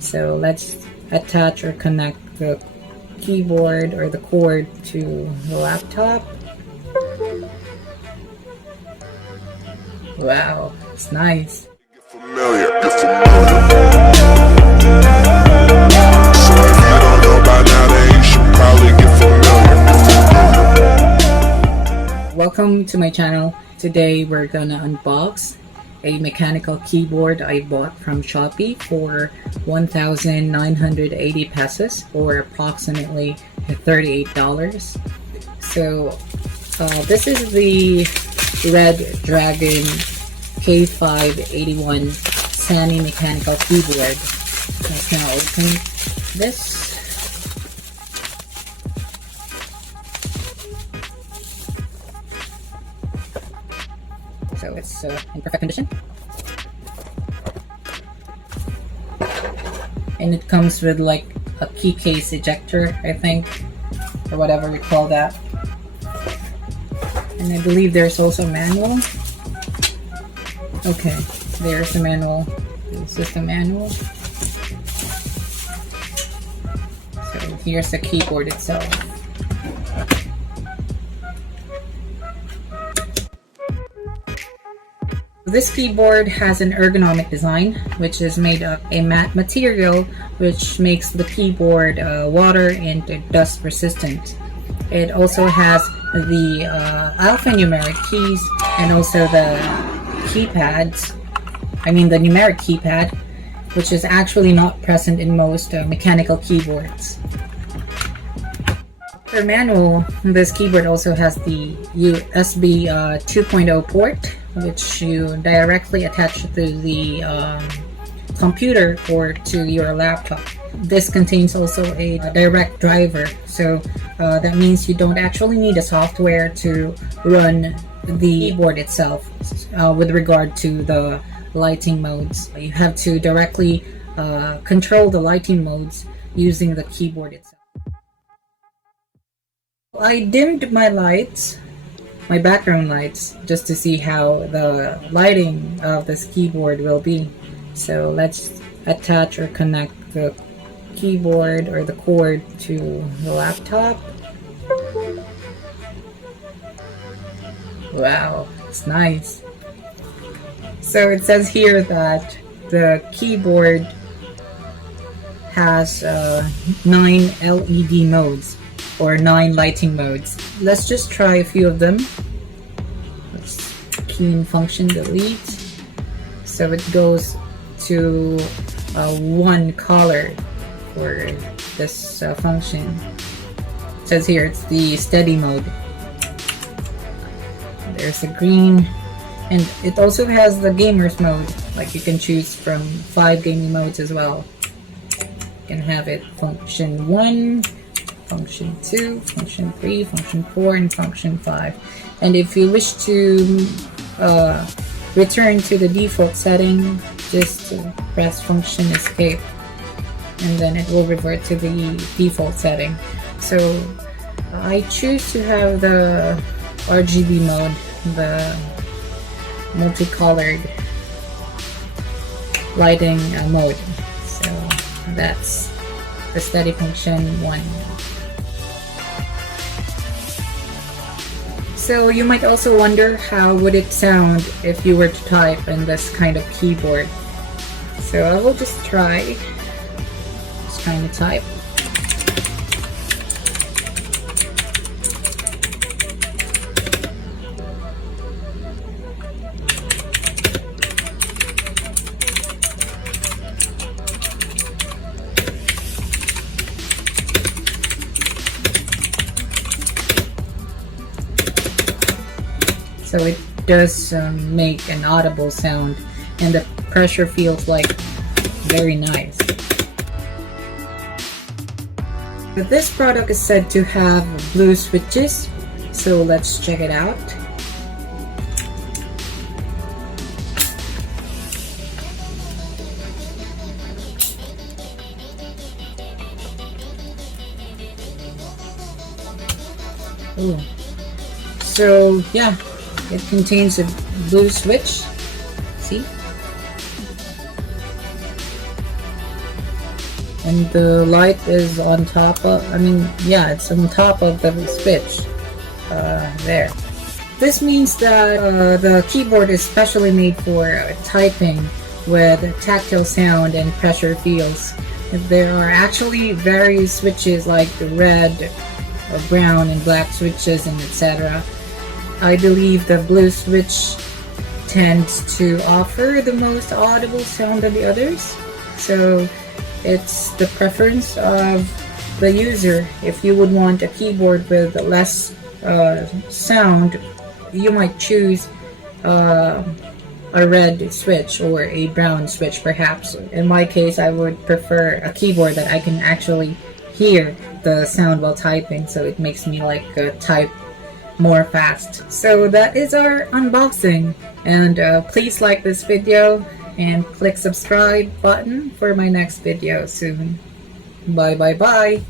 So let's attach or connect the keyboard or the cord to the laptop. Wow, it's nice. Welcome to my channel. Today we're gonna unbox a mechanical keyboard I bought from Shopee for 1,980 pesos, or approximately $38. So this is the REDRAGON K581 SANI mechanical keyboard. Let's now open this. So it's in perfect condition, and it comes with like a key case ejector, I think, or whatever we call that. And I believe there's also a manual. Okay, there's a manual. This is the manual. So here's the keyboard itself. This keyboard has an ergonomic design, which is made of a matte material, which makes the keyboard water and dust resistant. It also has the alphanumeric keys and also the keypads. I mean the numeric keypad, which is actually not present in most mechanical keyboards. For manual, this keyboard also has the USB 2.0 port, which you directly attach to the computer or to your laptop. This contains also a direct driver, so that means you don't actually need a software to run the keyboard itself with regard to the lighting modes. You have to directly control the lighting modes using the keyboard itself. I dimmed my lights, my background lights, just to see how the lighting of this keyboard will be. So let's attach or connect the keyboard or the cord to the laptop. Wow, it's nice. So it says here that the keyboard has 9 LED modes, or 9 lighting modes. Let's just try a few of them. Let's key in function delete. So it goes to one color for this function. It says here it's the steady mode. There's a green, and it also has the gamers mode. Like you can choose from 5 gaming modes as well. You can have it function 1, function 2, function 3, function 4, and function 5. And if you wish to return to the default setting, just press function escape, and then it will revert to the default setting. So I choose to have the RGB mode, the multicolored lighting mode. So that's the steady function 1. So you might also wonder, how would it sound if you were to type in this kind of keyboard? So I will just try to type. So it does make an audible sound, and the pressure feels like very nice. But this product is said to have blue switches, so let's check it out. Ooh. So yeah, it contains a blue switch. See? and the light is on top of, yeah, it's on top of the switch. There. This means that the keyboard is specially made for typing with tactile sound and pressure feels. There are actually various switches like the red, brown, and black switches, and etc. I believe the blue switch tends to offer the most audible sound of the others, so it's the preference of the user. If you would want a keyboard with less sound, you might choose a red switch or a brown switch perhaps. In my case, I would prefer a keyboard that I can actually hear the sound while typing, so it makes me type more fast. So that is our unboxing, and please like this video and click subscribe button for my next video soon. Bye bye bye.